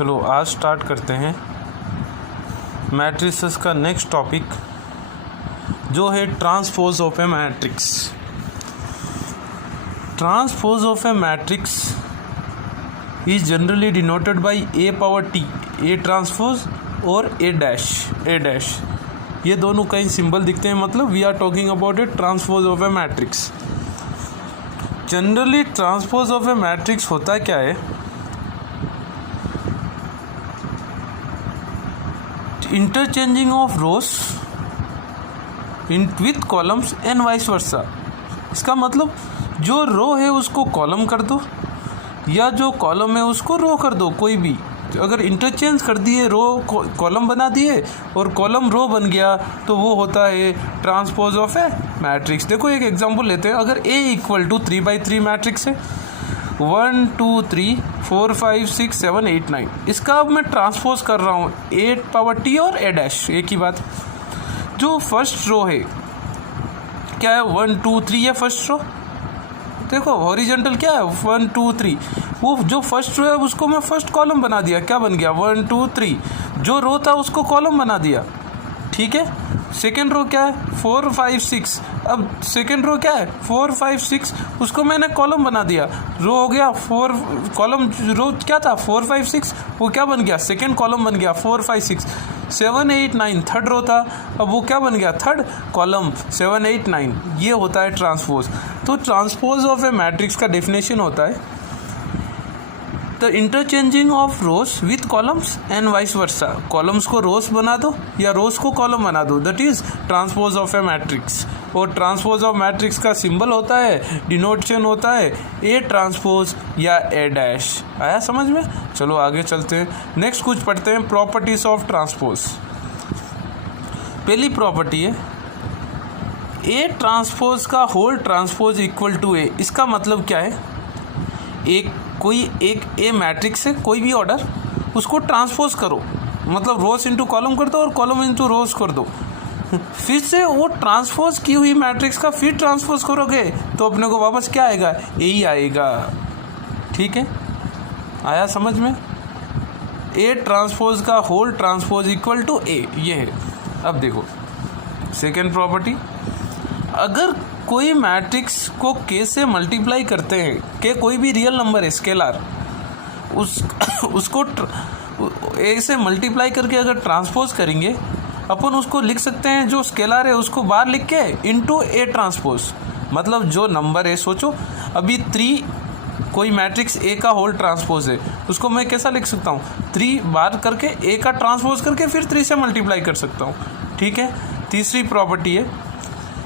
चलो आज स्टार्ट करते हैं मैट्रिसेस का नेक्स्ट टॉपिक जो है transpose of a matrix. Transpose of a matrix is generally denoted by A power T, A transpose और ए डैश। ये दोनों कई सिंबल दिखते हैं, मतलब we are talking about a transpose of a matrix. Generally transpose of a matrix होता क्या है, interchanging of rows with columns and vice versa. इसका मतलब जो रो है उसको कॉलम कर दो या जो कॉलम है उसको रो कर दो, कोई भी। अगर इंटरचेंज कर दिए, रो कॉलम बना दिए और कॉलम रो बन गया तो वो होता है ट्रांसपोज ऑफ ए मैट्रिक्स। देखो एक एग्जांपल लेते हैं। अगर A इक्वल टू 3/3 मैट्रिक्स है, 1 2 3 4 5 6 7 8 9, इसका अब मैं ट्रांसपोज कर रहा हूँ 8 पावर टी और ए डैश, एक ही बात। जो फर्स्ट रो है क्या है, 1 2 3 है फर्स्ट रो। देखो हॉरिजॉन्टल क्या है, 1 2 3। वो जो फर्स्ट रो है उसको मैं फर्स्ट कॉलम बना दिया, क्या बन गया 1 2 3। जो रो था उसको कॉलम बना दिया, ठीक है। सेकेंड रो क्या है 4 5 6। अब सेकेंड रो क्या है 4 5 6, उसको मैंने कॉलम बना दिया, रो हो गया 4 कॉलम। रो क्या था 4 5 6, वो क्या बन गया सेकेंड कॉलम बन गया 4 5 6। 7 8 9 थर्ड रो था, अब वो क्या बन गया थर्ड कॉलम 7 8 9। ये होता है ट्रांसपोज। तो ट्रांसपोज ऑफ ए मैट्रिक्स का डेफिनेशन होता है the interchanging of rows with columns and vice versa. Columns को रोज बना दो या रोज को कॉलम बना दो, that is transpose of a matrix. और ट्रांसपोज ऑफ मैट्रिक्स का सिंबल होता है, डिनोटेशन होता है ए ट्रांसपोज या ए डैश। आया समझ में? चलो आगे चलते हैं, नेक्स्ट कुछ पढ़ते हैं प्रॉपर्टीज ऑफ ट्रांसपोज। पहली प्रॉपर्टी है ए ट्रांसपोज का होल ट्रांसपोज इक्वल टू ए। इसका मतलब क्या है, एक ए मैट्रिक्स है, कोई भी ऑर्डर, उसको ट्रांसपोज करो, मतलब रोज इंटू कॉलम कर दो और कॉलम इंटू रोज कर दो। फिर से वो ट्रांसपोज की हुई मैट्रिक्स का फिर ट्रांसपोज करोगे तो अपने को वापस क्या आएगा, ए ही आएगा। ठीक है, आया समझ में? ए ट्रांसपोज का होल ट्रांसपोज इक्वल टू ए, ये है। अब देखो सेकेंड प्रॉपर्टी, अगर कोई मैट्रिक्स को के से मल्टीप्लाई करते हैं, के कोई भी रियल नंबर है स्केलर, उसको ए से मल्टीप्लाई करके अगर ट्रांसपोज करेंगे अपन, उसको लिख सकते हैं जो स्केलर है उसको बाहर लिख के इनटू ए ट्रांसपोज। मतलब जो नंबर है, सोचो अभी 3 कोई मैट्रिक्स ए का होल ट्रांसपोज है, उसको मैं कैसा लिख सकता हूँ, 3 बार करके ए का ट्रांसपोज करके फिर 3 से मल्टीप्लाई कर सकता हूँ। ठीक है। तीसरी प्रॉपर्टी है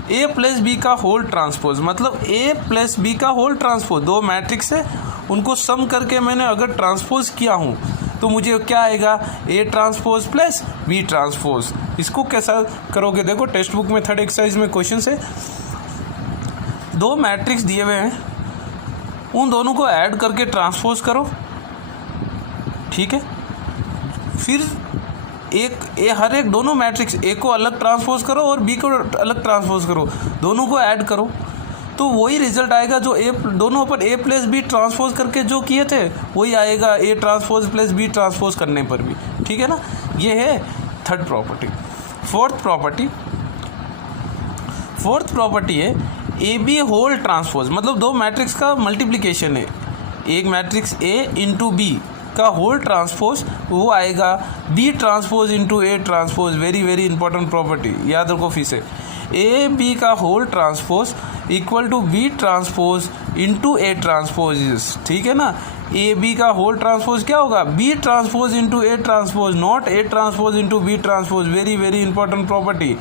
ए प्लस बी का होल ट्रांसपोज। मतलब ए प्लस बी का होल ट्रांसपोज, दो मैट्रिक्स है उनको सम करके मैंने अगर ट्रांसपोज किया हूँ तो मुझे क्या आएगा, A transpose plus B transpose. इसको कैसा करोगे, देखो टेक्स्ट बुक में थर्ड एक्सरसाइज में क्वेश्चन है, 2 मैट्रिक्स दिए हुए हैं, उन दोनों को ऐड करके ट्रांसपोज करो। ठीक है, फिर हर एक दोनों मैट्रिक्स ए को अलग ट्रांसपोज करो और बी को अलग ट्रांसपोज करो, दोनों को ऐड करो तो वही रिजल्ट आएगा जो ए दोनों पर ए प्लस बी ट्रांसपोज करके जो किए थे वही आएगा A transpose plus B transpose करने पर भी। ठीक है ना, ये है थर्ड प्रॉपर्टी। फोर्थ प्रॉपर्टी है ए बी होल ट्रांसपोज। मतलब 2 मैट्रिक्स का मल्टीप्लिकेशन है, एक मैट्रिक्स ए इंटू बी का होल ट्रांसपोज, वो आएगा B transpose into A transpose. Very very important property, याद रखो फिर से। ए बी का whole transpose equal to B transpose into A transpose. ठीक है ना, ए बी का होल ट्रांसपोज क्या होगा, B transpose into A transpose, not A transpose into B transpose. Very very important property.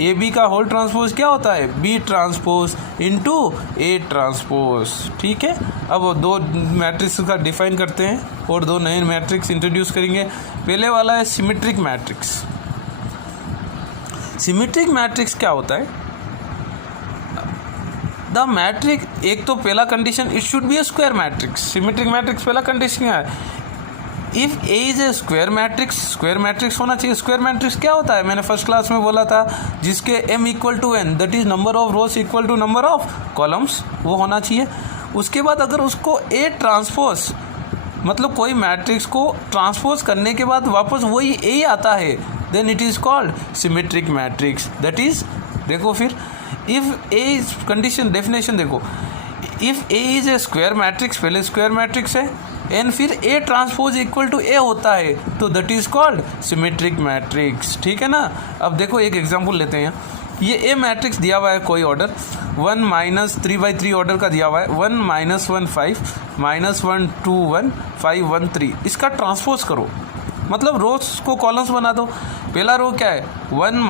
A B का whole transpose क्या होता है, B transpose into A transpose. ठीक है, अब 2 मैट्रिक्स का डिफाइन करते हैं और 2 नए मैट्रिक्स इंट्रोड्यूस करेंगे। पहले वाला है सिमेट्रिक मैट्रिक्स। सिमेट्रिक मैट्रिक्स क्या होता है, द मैट्रिक्स, एक तो पहला condition it should be A square matrix. Symmetric matrix पहला कंडीशन है if A is a square matrix होना चाहिए। स्क्वायर मैट्रिक्स क्या होता है, मैंने फर्स्ट क्लास में बोला था, जिसके m equal to n, that is number of rows equal to number of columns, वो होना चाहिए। उसके बाद अगर उसको ए ट्रांसपोज मतलब कोई मैट्रिक्स को ट्रांसपोज करने के बाद वापस वही ए आता है, then it is called symmetric matrix. That is, देखो फिर, if A is condition, definition देखो, if A is a square matrix, पहले स्क्वायर मैट्रिक्स है, एंड फिर A transpose equal to A होता है, तो that is called symmetric matrix. ठीक है ना। अब देखो एक एग्जांपल लेते हैं। ये ए मैट्रिक्स दिया हुआ है, कोई ऑर्डर 1 - 3/3 ऑर्डर का दिया हुआ है, 1 - 1 5 -1 2 1 5 1 3। इसका ट्रांसपोज करो, मतलब रोज को कॉलम्स बना दो। पहला रो क्या है, 1 -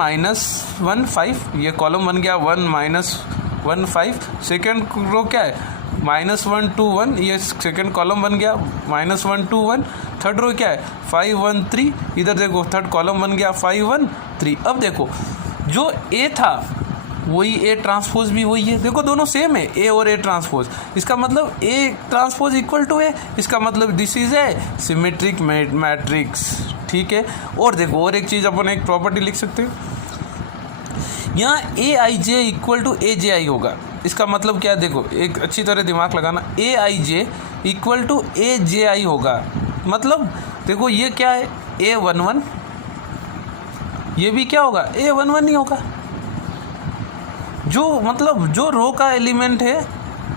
1 5, ये कॉलम बन गया 1 - 1 5। सेकेंड रो क्या है, -1 2 1, ये सेकेंड कॉलम बन गया -1 2 1। थर्ड रो क्या है, 5 1 3, इधर देखो थर्ड कॉलम बन गया 5 1 3। अब देखो जो ए था वही ए ट्रांसपोज भी वही है, देखो दोनों सेम है, ए और ए ट्रांसपोज। इसका मतलब ए ट्रांसपोज इक्वल टू ए, इसका मतलब this is a symmetric matrix. ठीक है। और देखो और एक चीज़ अपन एक प्रॉपर्टी लिख सकते हैं, यहाँ ए I J equal to A J आई होगा। इसका मतलब क्या है, देखो एक अच्छी तरह दिमाग लगाना, ए I J equal to A J आई होगा। मतलब देखो ये क्या है, ए 1 1, ये भी क्या होगा, ए 1 1 ही होगा। जो मतलब जो रो का एलिमेंट है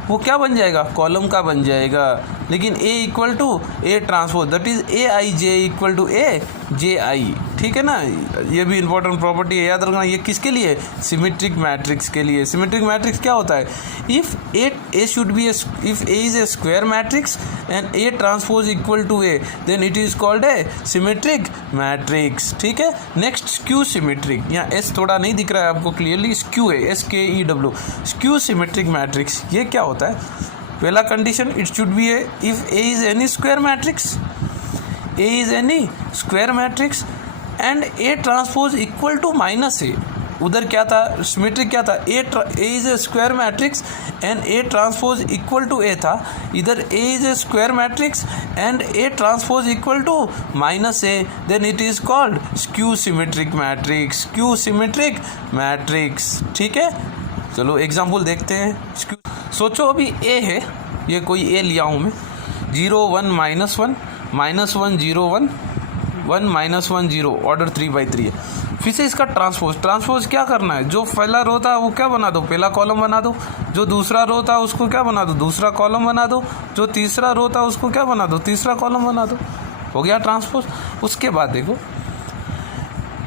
वो क्या बन जाएगा, कॉलम का बन जाएगा। लेकिन A equal to A transpose, that is A I J equal to A J I. ठीक है ना। ये भी इंपॉर्टेंट प्रॉपर्टी है, याद रखना। ये किसके लिए, सिमेट्रिक मैट्रिक्स के लिए। सिमेट्रिक मैट्रिक्स क्या होता है, if A should be if A is a square matrix and A transpose equal to A, then it is called a symmetric matrix. ठीक है। नेक्स्ट स्क्यू सिमेट्रिक, यहाँ एस थोड़ा नहीं दिख रहा है आपको क्लियरली, स्क्यू है, SKEW, स्क्यू सिमेट्रिक मैट्रिक्स। ये क्या होता है, पहला condition, it should be A if A is any square matrix, A is any square matrix and A transpose equal to -a। उधर क्या था, सिमेट्रिक क्या था, A is a square matrix and A transpose equal to A था। इधर A is a square matrix and A transpose equal to -a, then it is called skew symmetric matrix, skew symmetric matrix. ठीक है। चलो example देखते हैं। सोचो अभी ए है, ये कोई ए लिया हूँ मैं, 0 1 -1 -1 0 1 1 -1 0, ऑर्डर 3/3 है। फिर से इसका ट्रांसपोज क्या करना है, जो पहला रो था वो क्या बना दो, पहला कॉलम बना दो। जो दूसरा रो था उसको क्या बना दो, दूसरा कॉलम बना दो। जो तीसरा रो था उसको क्या बना दो, तीसरा कॉलम बना दो। हो गया ट्रांसपोज। उसके बाद देखो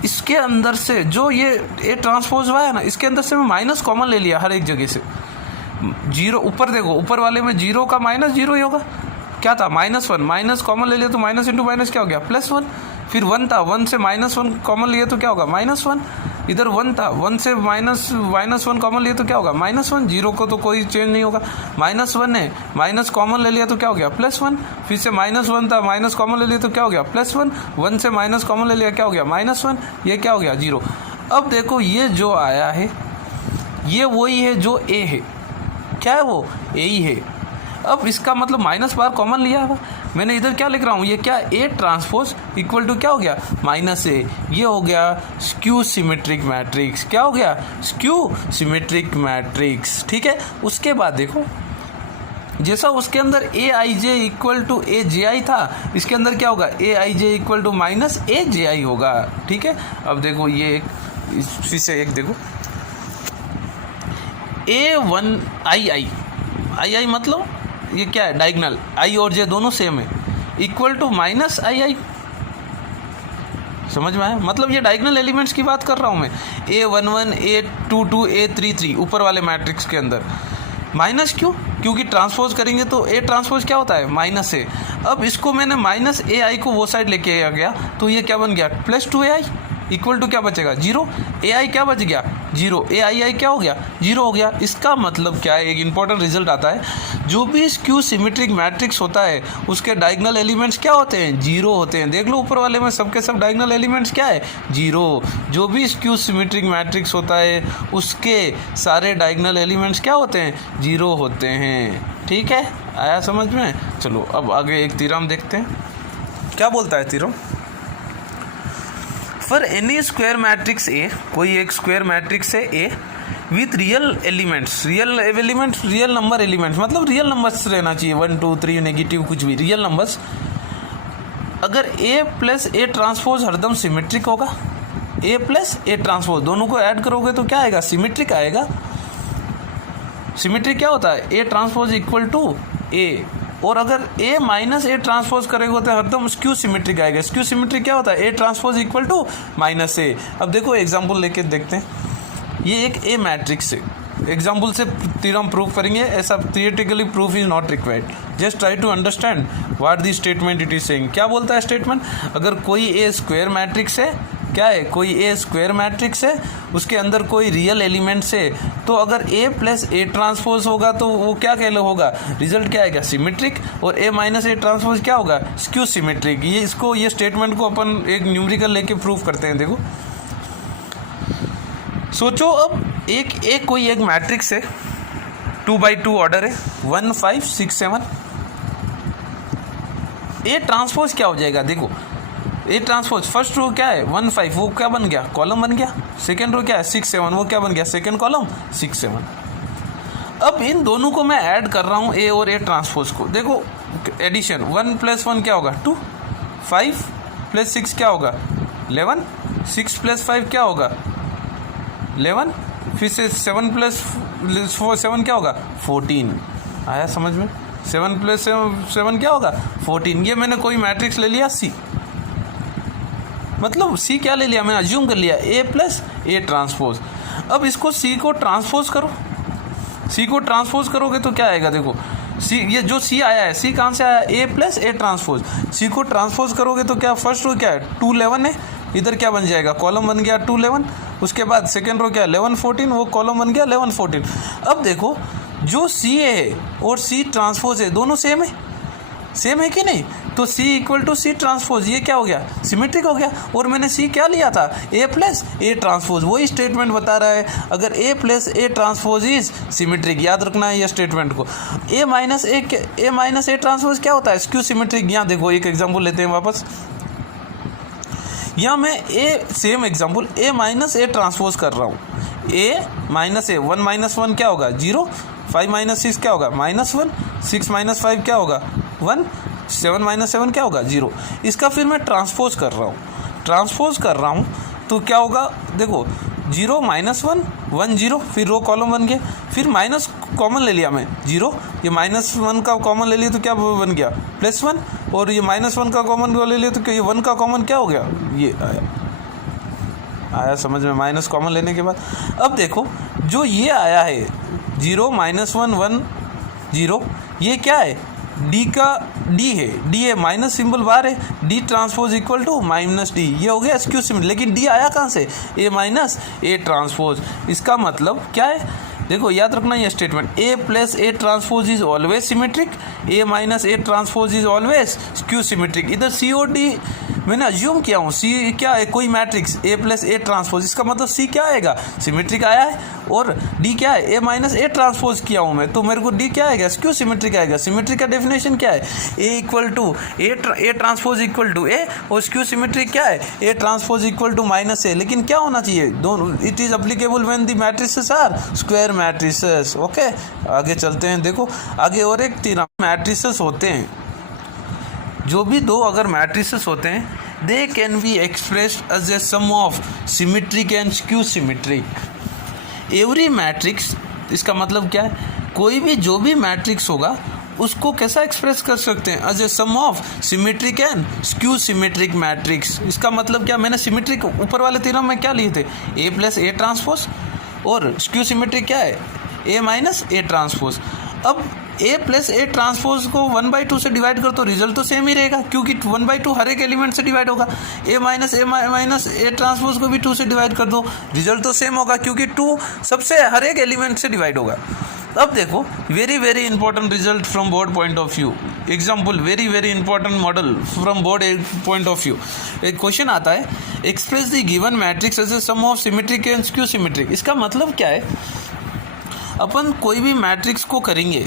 इसके अंदर से जो ये ए ट्रांसपोज हुआ है ना, इसके अंदर से मैं माइनस कॉमन ले लिया हर एक जगह से। 0 ऊपर देखो, ऊपर वाले में 0 का -0 ही होगा। क्या था, -1, माइनस कॉमन ले लिया तो माइनस इंटू माइनस क्या हो गया, +1। फिर 1 था, 1 से -1 कॉमन लिया तो क्या होगा, -1। इधर 1 था, 1 से -1 कॉमन लिया तो क्या होगा, -1। 0 को तो कोई चेंज नहीं होगा। -1 है, माइनस कॉमन ले लिया तो क्या हो गया, +1। फिर से -1 था, माइनस कॉमन ले लिया तो क्या हो गया, +1। 1 से माइनस कॉमन ले लिया क्या हो गया, -1। ये क्या हो गया, 0। अब देखो ये जो आया है ये वही है जो ए है, क्या है वो, ए ही है। अब इसका मतलब माइनस बार कॉमन लिया है मैंने, इधर क्या लिख रहा हूँ, ये क्या, ए ट्रांसपोज इक्वल टू क्या हो गया, -a। ये हो गया स्क्यू सिमेट्रिक मैट्रिक्स। क्या हो गया, स्क्यू सिमेट्रिक मैट्रिक्स। ठीक है। उसके बाद देखो जैसा उसके अंदर ए I J equal to A J आई था, इसके अंदर क्या होगा, ए I J equal to -a जे आई होगा। ठीक है। अब देखो ये फिर से एक देखो, A1 आई मतलब ये क्या है, डायगोनल, आई और जे दोनों सेम है, इक्वल टू -ii। समझ में आया, मतलब ये डायगोनल एलिमेंट्स की बात कर रहा हूँ मैं। A11 A22 A33 ऊपर वाले मैट्रिक्स के अंदर माइनस क्यों, क्योंकि ट्रांसपोज करेंगे तो ए ट्रांसपोज क्या होता है, -a। अब इसको मैंने -ai को वो साइड लेके आ गया तो ये क्या बन गया, +2ai इक्वल टू क्या बचेगा, 0। ai क्या बच गया, 0। ai क्या हो गया, 0 हो गया। इसका मतलब क्या है, एक इंपॉर्टेंट रिजल्ट आता है, जो भी स्क्यू सिमेट्रिक मैट्रिक्स होता है उसके डायगोनल एलिमेंट्स क्या होते हैं, 0 होते हैं। देख लो ऊपर वाले में सबके सब डायगोनल एलिमेंट्स क्या है, 0। जो भी स्क्यू सिमेट्रिक मैट्रिक्स होता है उसके सारे डायगोनल एलिमेंट्स क्या होते हैं, 0 होते हैं। ठीक है, आया समझ में। चलो अब आगे एक थ्योरम देखते हैं, क्या बोलता है theorem. For any square matrix A, कोई एक स्क्वायर मैट्रिक्स है A with real elements, real number elements, मतलब रियल नंबर्स रहना चाहिए, 1 2 3 नेगेटिव कुछ भी, रियल नंबर्स अगर ए प्लस ए ट्रांसपोज हरदम सिमेट्रिक होगा, ए प्लस ए ट्रांसपोज दोनों को ऐड करोगे तो क्या आएगा, सिमेट्रिक आएगा। सिमेट्रिक क्या होता है, A transpose equal to A, और अगर ए माइनस ए ट्रांसपोज करेंगे तो हरदम स्क्यू सिमेट्रिक आएगा। स्क्यू सिमेट्रिक क्या होता है, A transpose equal to minus A. अब देखो एग्जाम्पल लेके देखते हैं, ये एक ए मैट्रिक्स है, एग्जाम्पल से थ्योरम प्रूव करेंगे, ऐसा theoretically proof is not required, just try to understand what the statement it is saying. क्या बोलता है स्टेटमेंट, अगर कोई ए स्क्वायर मैट्रिक्स है, क्या है, कोई ए स्क्वायर मैट्रिक्स है, उसके अंदर कोई रियल एलिमेंट्स है, तो अगर ए प्लस ए ट्रांसपोज होगा तो वो क्या कहलो होगा, रिजल्ट क्या आएगा, सिमेट्रिक, और ए माइनस ए ट्रांसपोज क्या होगा, स्क्यू सिमेट्रिक। ये इसको, ये स्टेटमेंट को अपन एक न्यूमेरिकल लेके प्रूव करते हैं। देखो सोचो, अब एक कोई एक मैट्रिक्स है, 2x2 ऑर्डर है, 1 5 6 7, ए ट्रांसपोज क्या हो जाएगा, देखो ए ट्रांसपोज फर्स्ट रो क्या है 1 5, वो क्या बन गया, कॉलम बन गया। सेकंड रो क्या है 6 7, वो क्या बन गया, सेकंड कॉलम 6 7। अब इन दोनों को मैं ऐड कर रहा हूँ, ए और ए ट्रांसपोज को। देखो एडिशन, 1 + 1 क्या होगा 2, 5 + 6 क्या होगा 11, 6 + 5 क्या होगा 11, फिर से 7 + 4 7 क्या होगा 14। आया समझ में, 7 + 7 क्या होगा 14। ये मैंने कोई मैट्रिक्स ले लिया सी, मतलब सी क्या ले लिया, मैंने अज्यूम कर लिया ए प्लस ए ट्रांसपोज। अब इसको सी को ट्रांसपोज करो, सी को ट्रांसपोज करोगे तो क्या आएगा, देखो सी, ये जो सी आया है, सी कहाँ से आया, ए प्लस ए ट्रांसपोज। सी को ट्रांसपोज करोगे तो क्या, फर्स्ट रो क्या है 2 11 है, इधर क्या बन जाएगा, कॉलम बन गया 2 11, उसके बाद सेकेंड रो क्या 11 14, वो कॉलम बन गया 11 14। अब देखो जो सी है और सी ट्रांसपोज है, दोनों सेम है, सेम है कि नहीं, तो C = C ट्रांसपोज, ये क्या हो गया, सिमेट्रिक हो गया। और मैंने C क्या लिया था, A प्लस ए ट्रांसपोज, वही स्टेटमेंट बता रहा है, अगर A plus A transpose is symmetric, याद रखना है ये स्टेटमेंट को। A माइनस ए ट्रांसपोज क्या होता है, स्क्यू सिमेट्रिक। यहाँ देखो एक एग्जाम्पल लेते हैं वापस, यहाँ मैं same example A minus A transpose कर रहा हूँ, A माइनस ए, 1 - 1 क्या होगा 0, 5 - 6 क्या होगा -1, 6 - 5 क्या होगा 1, 7 - 7 क्या होगा 0। इसका फिर मैं ट्रांसपोज कर रहा हूँ तो क्या होगा, देखो 0 - 1 1 0, फिर रो कॉलम बन गया, फिर माइनस कॉमन ले लिया मैं 0, ये -1 का कॉमन ले लिया तो क्या बन गया +1, और ये -1 का कॉमन ले लिया तो ये 1 का कॉमन क्या हो गया, ये आया समझ में, माइनस कॉमन लेने के बाद। अब देखो जो ये आया है 0 - 1 1 0, ये क्या है, डी है, माइनस सिंबल बाहर है, D transpose equal to minus D, ये हो गया स्क्यू सिमेट्रिक। लेकिन डी आया कहाँ से, ए माइनस ए ट्रांसपोज। इसका मतलब क्या है, देखो याद रखना ये statement, A plus A transpose is always symmetric, A minus A transpose is always skew symmetric. इधर सी और डी मैंने अज्यूम किया हूँ, सी क्या है, कोई matrix A plus A transpose, इसका मतलब सी क्या आएगा, सिमेट्रिक आया है, और डी क्या है, ए माइनस ए ट्रांसपोज किया हूँ मैं, तो मेरे को डी क्या आएगा, स्क्यू सिमेट्रिक आएगा। सिमेट्रिक का डेफिनेशन क्या है, A transpose equal to A, और स्क्यू सिमेट्रिक क्या है, A transpose equal to minus A. लेकिन क्या होना चाहिए, दोनों, it is applicable when the matrices are square matrices. Okay, आगे चलते हैं। देखो आगे और एक तीन मैट्रिसेस होते हैं, जो भी दो अगर मैट्रिसेस होते हैं, they can be expressed as a sum of symmetric and skew symmetric. Every matrix, इसका मतलब क्या है, कोई भी जो भी मैट्रिक्स होगा उसको कैसा एक्सप्रेस कर सकते हैं, as a sum of symmetric and skew symmetric matrix. इसका मतलब क्या, मैंने सिमेट्रिक ऊपर वाले तीनों में क्या लिए थे, ए प्लस ए ट्रांसपोज, और स्क्यू सिमेट्रिक क्या है, ए माइनस ए ट्रांसपोज। अब ए प्लस ए ट्रांसपोज को 1/2 से डिवाइड कर तो रिजल्ट तो सेम ही रहेगा, क्योंकि 1/2 हर एक एलिमेंट से डिवाइड होगा। ए माइनस ए ट्रांसपोज को भी 2 से डिवाइड कर दो, रिजल्ट तो सेम होगा, क्योंकि 2 सबसे हर एक एलिमेंट से डिवाइड होगा। अब देखो very very important result from board point of view, example very very important model from board point of view. एक क्वेश्चन आता है, express the given matrix as a sum of symmetric and skew symmetric. इसका मतलब क्या है, अपन कोई भी matrix को करेंगे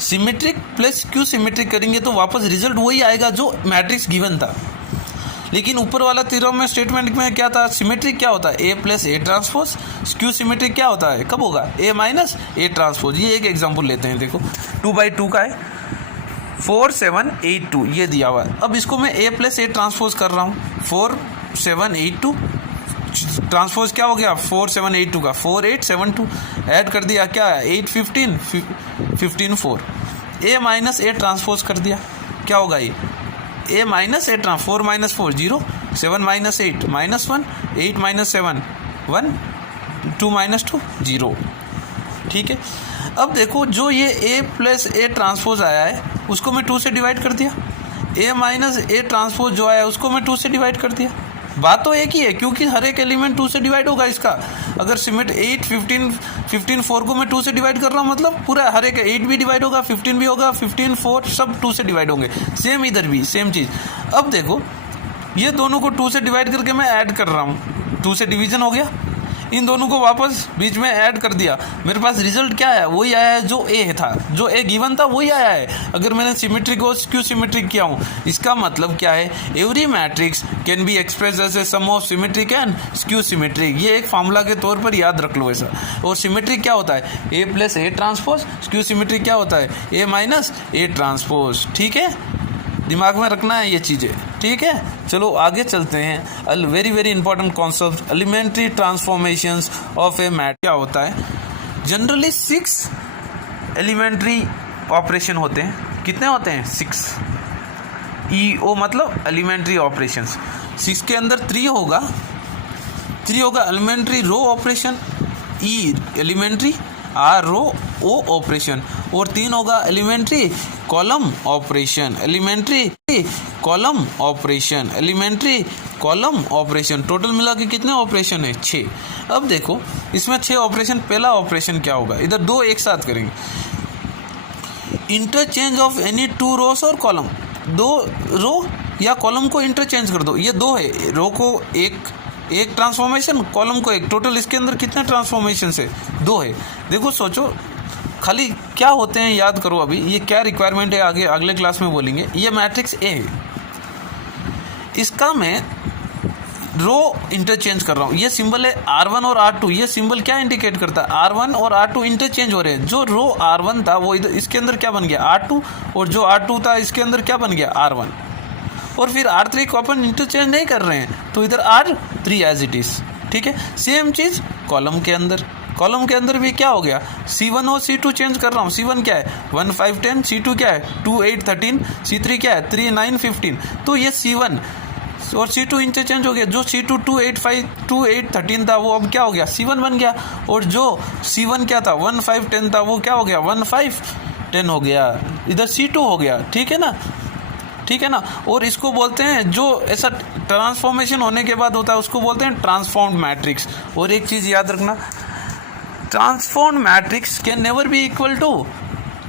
सिमेट्रिक प्लस स्क्यू सिमेट्रिक करेंगे तो वापस रिजल्ट वही आएगा जो मैट्रिक्स गिवन था। लेकिन ऊपर वाला थ्योरम में स्टेटमेंट में क्या था, सिमेट्रिक क्या होता है, A plus A transpose, skew symmetric क्या होता है, कब होगा, ए माइनस ए ट्रांसपोज। ये एक एग्जांपल लेते हैं, देखो 2/2 का है, 4782 ये दिया हुआ है। अब इसको मैं A प्लस A ट्रांसपोज कर रहा हूँ। 4782 ट्रांसपोज क्या हो गया 4782 का 4872 ऐड कर दिया, क्या है 815 154 A माइनस A ट्रांसपोज कर दिया, क्या होगा ये A minus A 4 minus 4 0 7 minus 8 minus 1 8 minus 7 1 2 minus 2 0। ठीक है, अब देखो जो ये A प्लस A ट्रांसपोज आया है उसको मैं 2 से डिवाइड कर दिया, A माइनस A ट्रांसपोज जो आया है उसको मैं 2 से डिवाइड कर दिया। बात तो एक ही है क्योंकि हर एक एलिमेंट 2 से डिवाइड होगा इसका। अगर सिमेट 8 15 15 4 को मैं 2 से डिवाइड कर रहा हूँ मतलब पूरा हर एक 8 भी डिवाइड होगा, 15 भी होगा, 15 4 सब 2 से डिवाइड होंगे। सेम इधर भी सेम चीज़। अब देखो ये दोनों को 2 से डिवाइड करके मैं ऐड कर रहा हूँ, 2 से डिवीजन हो गया, इन दोनों को वापस बीच में ऐड कर दिया, मेरे पास रिजल्ट क्या है वही आया है जो ए था, जो ए गिवन था वही आया है। अगर मैंने सिमेट्रिक को स्क्यू सिमेट्रिक किया हूँ, इसका मतलब क्या है every matrix can be express as a sum of symmetric and skew symmetric. ये एक फार्मूला के तौर पर याद रख लो ऐसा। और सिमेट्रिक क्या होता है A plus A transpose, skew symmetric क्या होता है ए माइनस ए ट्रांसपोज। ठीक है, दिमाग में रखना है ये चीज़ें। ठीक है, चलो आगे चलते हैं। Very very important concept elementary transformations of a matrix. क्या होता है जनरली 6 एलिमेंट्री ऑपरेशन होते हैं। कितने होते हैं 6 EO मतलब एलिमेंट्री ऑपरेशंस। 6 के अंदर 3 होगा elementary row operation, E elementary, R row O operation, और 3 होगा elementary column operation, elementary column operation, elementary column operation. Total मिला के कितने ऑपरेशन है 6। अब देखो इसमें 6 ऑपरेशन। पहला ऑपरेशन क्या होगा, इधर 2 एक साथ करेंगे, इंटरचेंज ऑफ एनी 2 रोस और कॉलम। 2 रो या कॉलम को इंटरचेंज कर दो, ये 2 है, रो को एक ट्रांसफॉर्मेशन, कॉलम को एक, टोटल इसके अंदर कितने ट्रांसफॉर्मेशन है 2 है। देखो सोचो खाली क्या होते हैं याद करो, अभी ये क्या रिक्वायरमेंट है आगे अगले क्लास में बोलेंगे। ये मैट्रिक्स ए है, इसका मैं रो इंटरचेंज कर रहा हूँ, ये सिंबल है R1 और R2। ये सिंबल क्या इंडिकेट करता है R1 और R2 इंटरचेंज हो रहे हैं। जो रो R1 था वो इधर इसके अंदर क्या बन गया R2, और जो R2 था इसके अंदर क्या बन गया R1, और फिर R3 को अपन इंटरचेंज नहीं कर रहे हैं तो इधर R3 एज इट इज़। ठीक है, सेम चीज़ कॉलम के अंदर, कॉलम के अंदर भी क्या हो गया C1 और C2 चेंज कर रहा हूँ। C1 क्या है 1 5 10, C2 क्या है 2 8 13, C3 क्या है 3 9 15। तो ये C1 और C2 इंटरचेंज हो गया। जो C2 2 8 5 2 8 13 था वो अब क्या हो गया C1 बन गया, और जो C1 क्या था 1 5 10 था वो क्या हो गया 1 5 10 हो गया, इधर C2 हो गया। ठीक है ना, ठीक है ना। और इसको बोलते हैं जो ऐसा ट्रांसफॉर्मेशन होने के बाद होता है उसको बोलते हैं ट्रांसफॉर्म्ड मैट्रिक्स। और एक चीज़ याद रखना, transformed matrix can never be equal to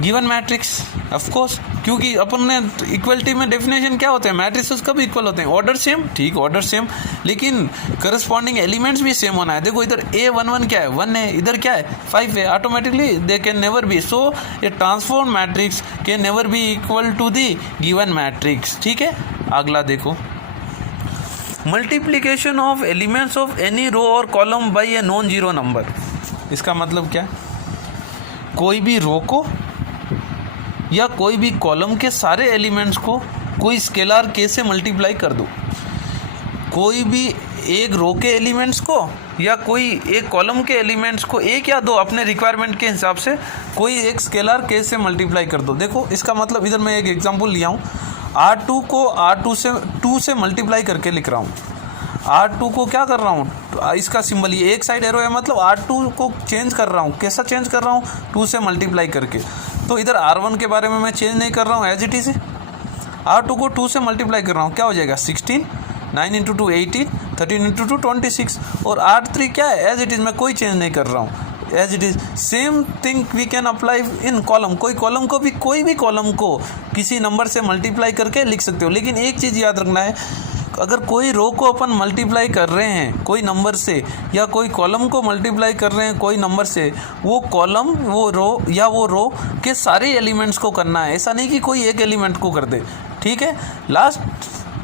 given matrix of course, क्योंकि अपन ने इक्वलिटी में डेफिनेशन क्या होते हैं मैट्रिसेस कब इक्वल होते हैं ऑर्डर सेम, ठीक ऑर्डर सेम, लेकिन करस्पॉन्डिंग एलिमेंट्स भी सेम होना है। देखो इधर A11 क्या है 1 है, इधर क्या है 5 है, automatically they can never be. So a transformed matrix can never be equal to the given matrix. ठीक है, अगला देखो multiplication of elements of any row और column by a non zero number. इसका मतलब क्या, कोई भी रो को या कोई भी कॉलम के सारे एलिमेंट्स को कोई स्केलर के से मल्टीप्लाई कर दो। कोई भी एक रो के एलिमेंट्स को या कोई एक कॉलम के एलिमेंट्स को एक या दो अपने रिक्वायरमेंट के हिसाब से कोई एक स्केलर के से मल्टीप्लाई कर दो। देखो इसका मतलब इधर मैं एक एग्जांपल लिया हूँ, R2 को R2 से मल्टीप्लाई करके लिख रहा हूँ। R2 को क्या कर रहा हूँ, इसका सिंबल ये एक साइड एरो है, मतलब R2 को चेंज कर रहा हूँ। कैसा चेंज कर रहा हूँ 2 से मल्टीप्लाई करके। तो इधर R1 के बारे में मैं चेंज नहीं कर रहा हूँ एज इट इज़, R2 को 2 से मल्टीप्लाई कर रहा हूँ, क्या हो जाएगा 16, 9 इंटू 2 18, 13 इंटू 2 26, और R3 क्या है एज इट इज़, मैं कोई चेंज नहीं कर रहा हूँ as it is. Same thing we can apply in column. कोई कॉलम को भी कोई भी कॉलम को किसी नंबर से मल्टीप्लाई करके लिख सकते हो, लेकिन एक चीज़ याद रखना है, अगर कोई रो को अपन मल्टीप्लाई कर रहे हैं कोई नंबर से या कोई कॉलम को मल्टीप्लाई कर रहे हैं कोई नंबर से, वो कॉलम वो रो या वो रो के सारे एलिमेंट्स को करना है, ऐसा नहीं कि कोई एक एलिमेंट को कर दे। ठीक है, लास्ट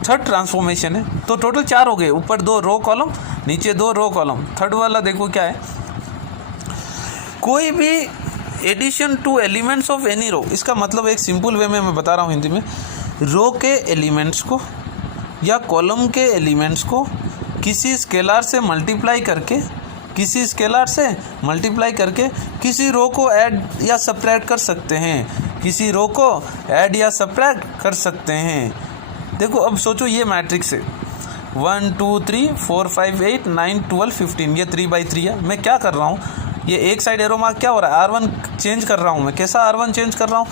थर्ड ट्रांसफॉर्मेशन है, तो टोटल 4 हो गए, ऊपर 2 रो कॉलम नीचे 2 रो कॉलम। थर्ड वाला देखो क्या है, कोई भी addition to elements of any row, इसका मतलब एक सिंपल वे में मैं बता रहा हूँ हिंदी में, रो के एलिमेंट्स को या कॉलम के एलिमेंट्स को किसी स्केलर से मल्टीप्लाई करके किसी रो को ऐड या सब्ट्रैक्ट कर सकते हैं, किसी रो को ऐड या सब्ट्रैक्ट कर सकते हैं। देखो अब सोचो ये मैट्रिक्स है 1 2 3 4 5 8 9 12 15, ये 3/3 है। मैं क्या कर रहा हूँ, ये एक साइड एरो मार्क क्या हो रहा है, R1 चेंज कर रहा हूँ मैं। कैसा R1 चेंज कर रहा हूँ,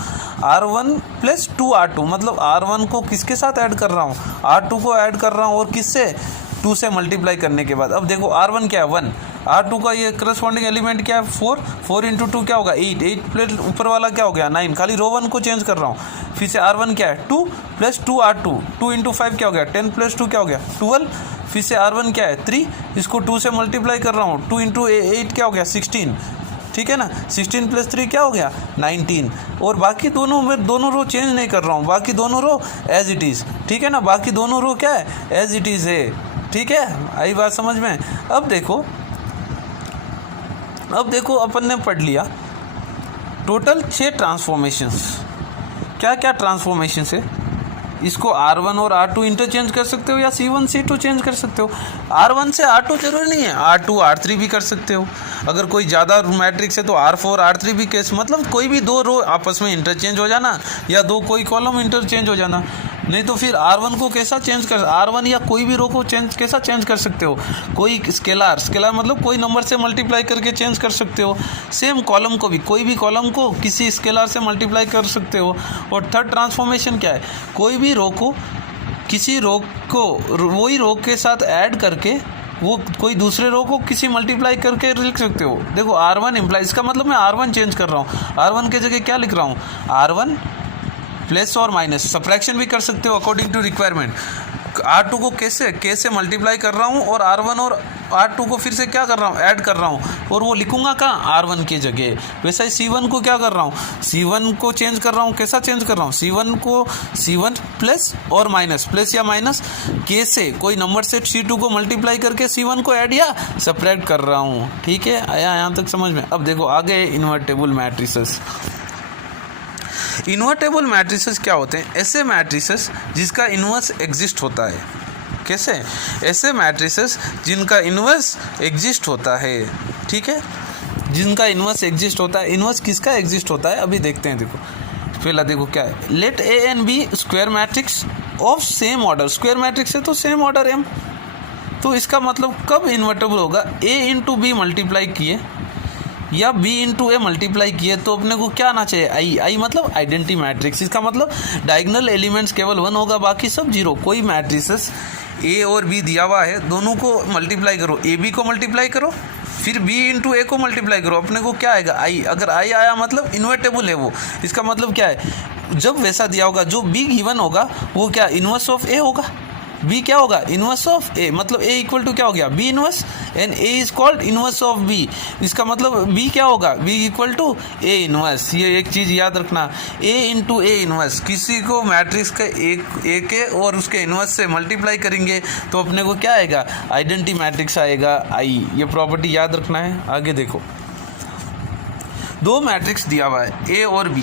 R1 + 2R2, मतलब R1 को किसके साथ ऐड कर रहा हूँ, R2 को ऐड कर रहा हूँ, और किससे, 2 से मल्टीप्लाई करने के बाद। अब देखो R1 क्या है 1, R2 का ये करस्पॉन्डिंग एलिमेंट क्या है 4, 4 × 2 क्या होगा 8, 8 प्लस ऊपर वाला क्या हो गया 9, खाली रो 1 को चेंज कर रहा हूँ। फिर से R1 क्या है 2 + 2R2, 2 × 5 क्या हो गया 10 + 2 क्या हो गया 12, फिर से R1 क्या है 3, इसको 2 से मल्टीप्लाई कर रहा हूँ, 2 × 8 क्या हो गया 16, ठीक है ना, 16 + 3 क्या हो गया 19। और बाकी दोनों रो चेंज नहीं कर रहा हूँ, बाकी दोनों रो एज इट इज़, ठीक है ना, बाकी दोनों रो क्या है एज इट इज़ है, ठीक है, आई बात समझ में। अब देखो अपन ने पढ़ लिया टोटल 6 ट्रांसफॉर्मेशंस। क्या क्या ट्रांसफॉर्मेशंस है, इसको R1 और R2 इंटरचेंज कर सकते हो या C1 C2 चेंज कर सकते हो। R1 से R2 जरूरी नहीं है, R2 R3 भी कर सकते हो। अगर कोई ज़्यादा मैट्रिक्स है तो R4 R3 भी केस, मतलब कोई भी 2 रो आपस में इंटरचेंज हो जाना या कोई कॉलम इंटरचेंज हो जाना। नहीं तो फिर R1 को कैसा चेंज कर, R1 या कोई भी रो को कैसा चेंज कर सकते हो, कोई स्केलर मतलब कोई नंबर से मल्टीप्लाई करके चेंज कर सकते हो। सेम कॉलम को भी, कोई भी कॉलम को किसी स्केलर से मल्टीप्लाई कर सकते हो। और थर्ड ट्रांसफॉर्मेशन क्या है, कोई भी रो को किसी रो को वही रो के साथ ऐड करके वो कोई दूसरे रो को किसी मल्टीप्लाई करके लिख सकते हो। देखो R1 इम्प्लाई, इसका मतलब मैं R1 चेंज कर रहा हूँ, R1 के जगह क्या लिख रहा हूँ, R1 प्लस और माइनस, सब्ट्रैक्शन भी कर सकते हो अकॉर्डिंग टू रिक्वायरमेंट। R2 को K से मल्टीप्लाई कर रहा हूँ और R1 और R2 को फिर से क्या कर रहा हूँ, ऐड कर रहा हूँ, और वो लिखूंगा कहाँ R1 की जगह। वैसा ही C1 को क्या कर रहा हूँ, C1 को चेंज कर रहा हूँ, कैसा चेंज कर रहा हूँ, C1 को C1 प्लस और माइनस, प्लस या माइनस K से कोई नंबर से C2 को मल्टीप्लाई करके C1 को ऐड या सब्ट्रैक्ट कर रहा हूँ, ठीक है, आया यहाँ तक समझ में। अब देखो आगे इन्वर्टेबल मैट्रिसेस। इन्वर्टेबल मैट्रिसेस क्या होते हैं, ऐसे मैट्रिसेस जिसका इन्वर्स एग्जिस्ट होता है। कैसे, ऐसे मैट्रिसेस जिनका इन्वर्स एग्जिस्ट होता है, ठीक है, जिनका इन्वर्स एग्जिस्ट होता है। इन्वर्स किसका एग्जिस्ट होता है अभी देखते हैं। देखो पहला देखो क्या है, let A and B square matrix of same order, square matrix है तो सेम ऑर्डर M, तो इसका मतलब कब इन्वर्टेबल होगा, A × B मल्टीप्लाई किए या B × A मल्टीप्लाई किए तो अपने को क्या आना चाहिए, I मतलब आइडेंटिटी मैट्रिक्स। इसका मतलब डायगोनल एलिमेंट्स केवल 1 होगा, बाकी सब 0। कोई मैट्रिसेस A और B दिया हुआ है, दोनों को मल्टीप्लाई करो, AB को मल्टीप्लाई करो, फिर B × A को मल्टीप्लाई करो, अपने को क्या आएगा I। अगर I आया मतलब इन्वर्टेबल है वो। इसका मतलब क्या है, जब वैसा दिया होगा जो B गिवन होगा वो क्या इन्वर्स ऑफ A होगा, B क्या होगा इन्वर्स ऑफ A, मतलब A इक्वल टू क्या हो गया B inverse, and A is called inverse of B। इसका मतलब B क्या होगा B equal to A inverse. ये एक चीज़ याद रखना, A × A इन्वर्स, किसी को मैट्रिक्स का A के और उसके इन्वर्स से मल्टीप्लाई करेंगे तो अपने को क्या आएगा, आइडेंटिटी मैट्रिक्स आएगा I। ये प्रॉपर्टी याद रखना है। आगे देखो, 2 मैट्रिक्स दिया हुआ है A और B।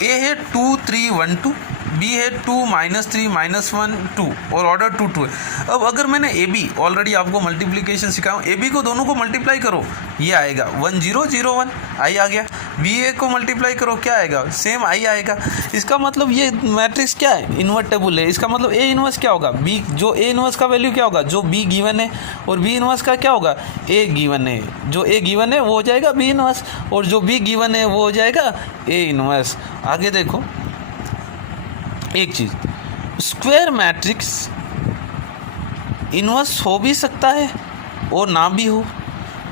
A है 2 3 1 2, B है 2 -3 -1 2 और ऑर्डर 2 2 है। अब अगर मैंने AB ऑलरेडी आपको मल्टीप्लिकेशन सिखाया, AB को दोनों को मल्टीप्लाई करो, ये आएगा 1 0 0 1 I आ गया। BA को मल्टीप्लाई करो, क्या आएगा सेम I आएगा। इसका मतलब ये मैट्रिक्स क्या है इन्वर्टेबल है। इसका मतलब A इन्वर्स क्या होगा B, जो A इन्वर्स का वैल्यू क्या होगा, जो B गिवन है, और B इन्वर्स का क्या होगा A गिवन है, जो A गिवन है वो हो जाएगा B इन्वर्स, और जो B गिवन है वो हो जाएगा A इन्वर्स। आगे देखो एक चीज़, स्क्वायर मैट्रिक्स इन्वर्स हो भी सकता है और ना भी हो।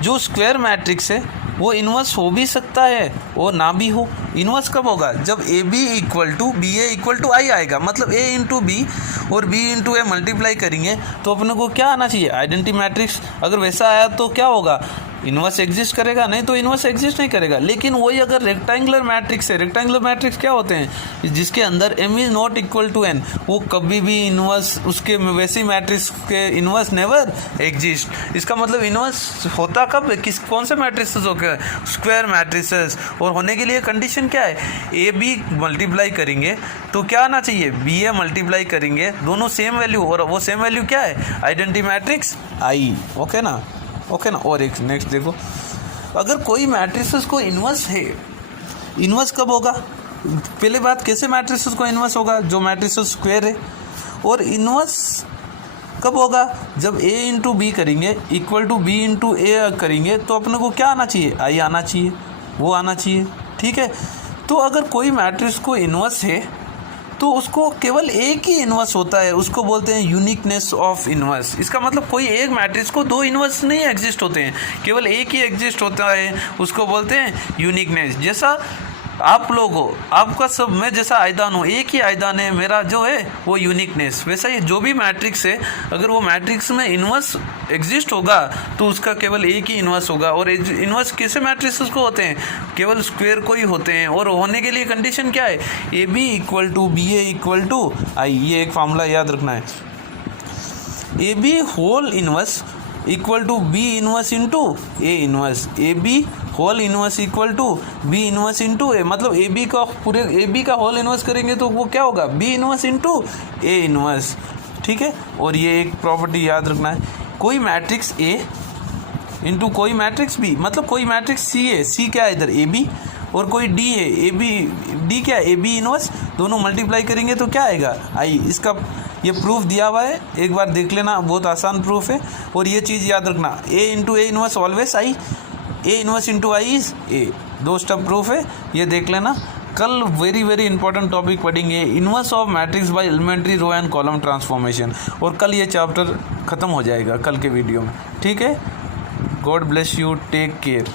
जो स्क्वायर मैट्रिक्स है वो इन्वर्स हो भी सकता है और ना भी हो। इन्वर्स कब होगा, जब AB = BA = I आएगा, मतलब A × B और B × A मल्टीप्लाई करेंगे तो अपने को क्या आना चाहिए, आइडेंटिटी मैट्रिक्स। अगर वैसा आया तो क्या होगा इन्वर्स एग्जिस्ट करेगा, नहीं तो इन्वर्स एग्जिस्ट नहीं करेगा। लेकिन वही अगर रेक्टेंगुलर मैट्रिक्स है, रेक्टेंगुलर मैट्रिक्स क्या होते हैं, जिसके अंदर m is not equal to n, वो कभी भी इन्वर्स उसके वैसी मैट्रिक्स के इन्वर्स नेवर एग्जिस्ट। इसका मतलब इन्वर्स होता कब है, कौन से मैट्रिसेस होकर, स्क्वायर मैट्रिसेस। और होने के लिए कंडीशन क्या है, ए बी मल्टीप्लाई करेंगे तो क्या आना चाहिए, बी ए मल्टीप्लाई करेंगे, दोनों सेम वैल्यू, और वो सेम वैल्यू क्या है, आइडेंटिटी मैट्रिक्स आई। ओके ना। और एक नेक्स्ट देखो, अगर कोई मैट्रिसेस को इन्वर्स है, इन्वर्स कब होगा, पहले बात कैसे मैट्रिसेस को इन्वर्स होगा, जो मैट्रिसेस स्क्वायर है। और इन्वर्स कब होगा, जब a इंटू बी करेंगे इक्वल टू बी इंटू ए करेंगे तो अपने को क्या आना चाहिए, आई आना चाहिए, वो आना चाहिए। ठीक है, तो अगर कोई मैट्रिक्स को इन्वर्स है तो उसको केवल एक ही इन्वर्स होता है, उसको बोलते हैं यूनिकनेस ऑफ इन्वर्स। इसका मतलब कोई एक मैट्रिक्स को दो इन्वर्स नहीं एग्जिस्ट होते हैं, केवल एक ही एग्जिस्ट होता है, उसको बोलते हैं यूनिकनेस। जैसा आप लोग हो, आपका सब, मैं जैसा आयदान हूँ, एक ही आयदान है मेरा जो है वो यूनिकनेस। वैसा ही जो भी मैट्रिक्स है, अगर वो मैट्रिक्स में इन्वर्स एग्जिस्ट होगा तो उसका केवल एक ही इन्वर्स होगा। और इन्वर्स कैसे मैट्रिक्स को होते हैं, केवल स्क्वायर को ही होते हैं। और होने के लिए कंडीशन क्या है, A B equal to B A equal to I, ये एक फार्मूला याद रखना है। A B whole inverse equal to B inverse into A inverse, A B whole inverse equal to B inverse into A. मतलब A B का पूरे A B का whole inverse करेंगे तो वो क्या होगा, B inverse into A inverse. ठीक है, और ये एक प्रॉपर्टी याद रखना है, कोई मैट्रिक्स ए इंटू कोई मैट्रिक्स बी, मतलब कोई मैट्रिक्स सी है, सी क्या है इधर ए बी, और कोई डी है, ए बी डी क्या है, ए बी इन्वर्स, दोनों मल्टीप्लाई करेंगे तो क्या आएगा, आई। इसका ये प्रूफ दिया हुआ है, एक बार देख लेना, बहुत आसान प्रूफ है। और ये चीज़ याद रखना, A into A inverse always I, A inverse into I is A, दो स्टेप प्रूफ है, ये देख लेना। कल वेरी वेरी इंपॉर्टेंट टॉपिक पढ़ेंगे, inverse of matrix by elementary row and column transformation, और कल ये चैप्टर ख़त्म हो जाएगा कल के वीडियो में। ठीक है, God bless you, take care.